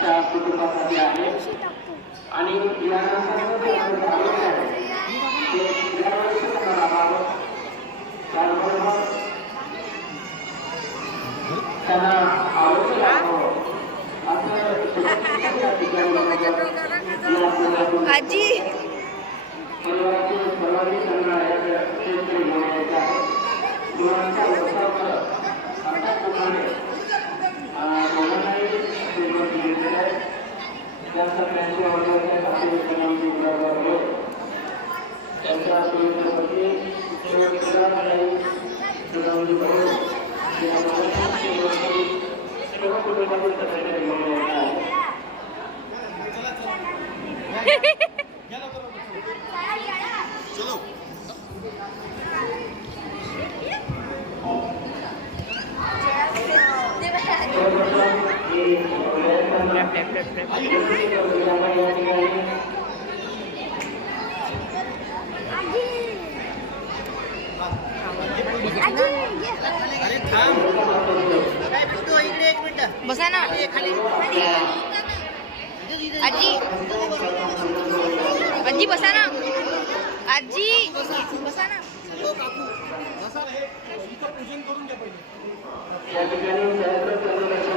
त्या कुटुंबासाठी आहे आणि यानंतर त्यांना आरोग्य लाभावं आजी परिवाराचे सर्वाधिक त्यांना क्षेत्र घेऊन यायचं आहे. मुलांच्या व्यवसायावर अशा प्रकारे दोघांनाही श्रीमंत दिलेले आहे. त्या सगळ्यांच्या वडिलांच्या साथीदारांची बरोबर होईल. त्यांच्या सुविधेसाठी जुळवणी करून या मुलांची सर्व कुटुंबातील सदस्य घेऊन यायचं आहे. बसा ना आजी आजी बसा ना आजी बसा ना या ठिकाणी